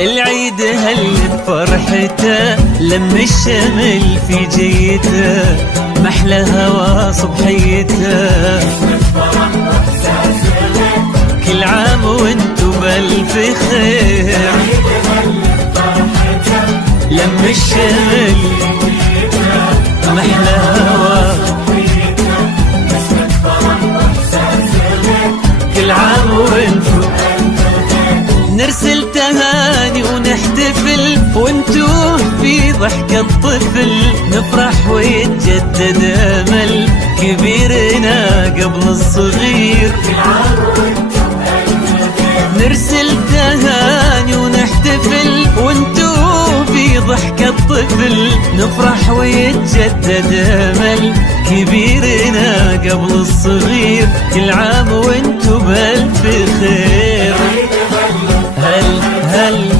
العيد هل بفرحته لم الشمل في جيته محلى هوا صبحيته كل عام وانتو بألف خير لم الشمل محلى هوا كل عام وانتو نرسل تهاني ونحتفل وانتو في ضحك الطفل نفرح ويتجدد امل كبيرنا قبل الصغير نرسل تهاني ونحتفل وانتو في ضحك الطفل نفرح ويتجدد امل كبيرنا قبل الصغير كل عام وانتو بألف خير هل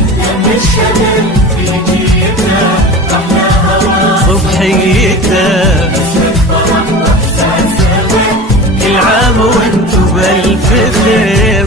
الشمل في جيته أحلى هوا صبحيته كل عام وانتو بألف خير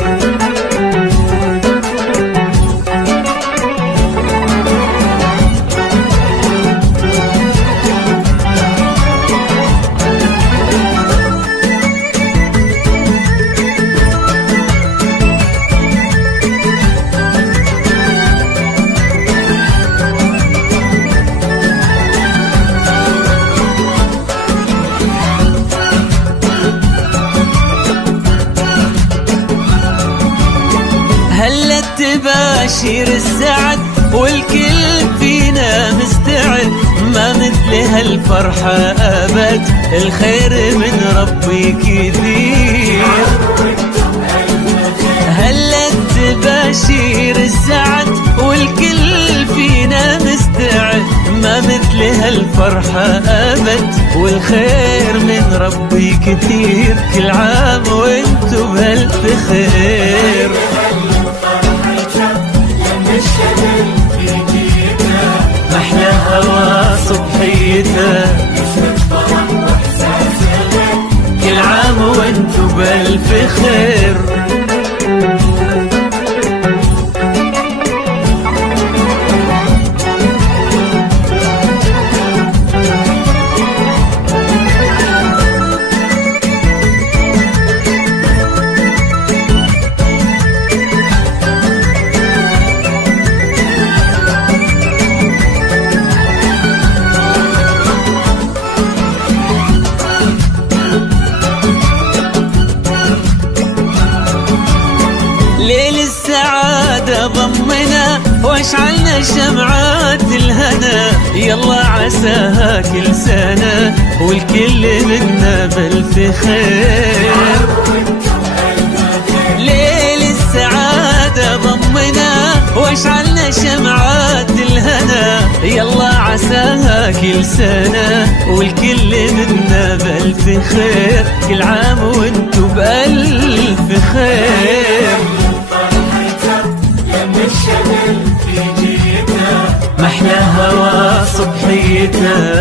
هلا تباشير السعد والكل فينا مستعد ما مثل هالفرحة أبد الخير من ربي كثير هلا تباشير السعد والكل فينا مستعد ما مثل هالفرحة أبد والخير من ربي كثير كل عام وانتو بألف خير محلى هوا صبحيته كل عام وانتو بألف خير ليل السعادة ضمنا واشعلنا شمعات الهنا يلا عساها كل سنة والكل منا بألف خير ليل السعادة ضمنا واشعلنا شمعات الهنا يلا عساها كل سنة والكل منا بألف خير كل عام وانتو بألف خير الشمل في جيته محلى هوا صبحيته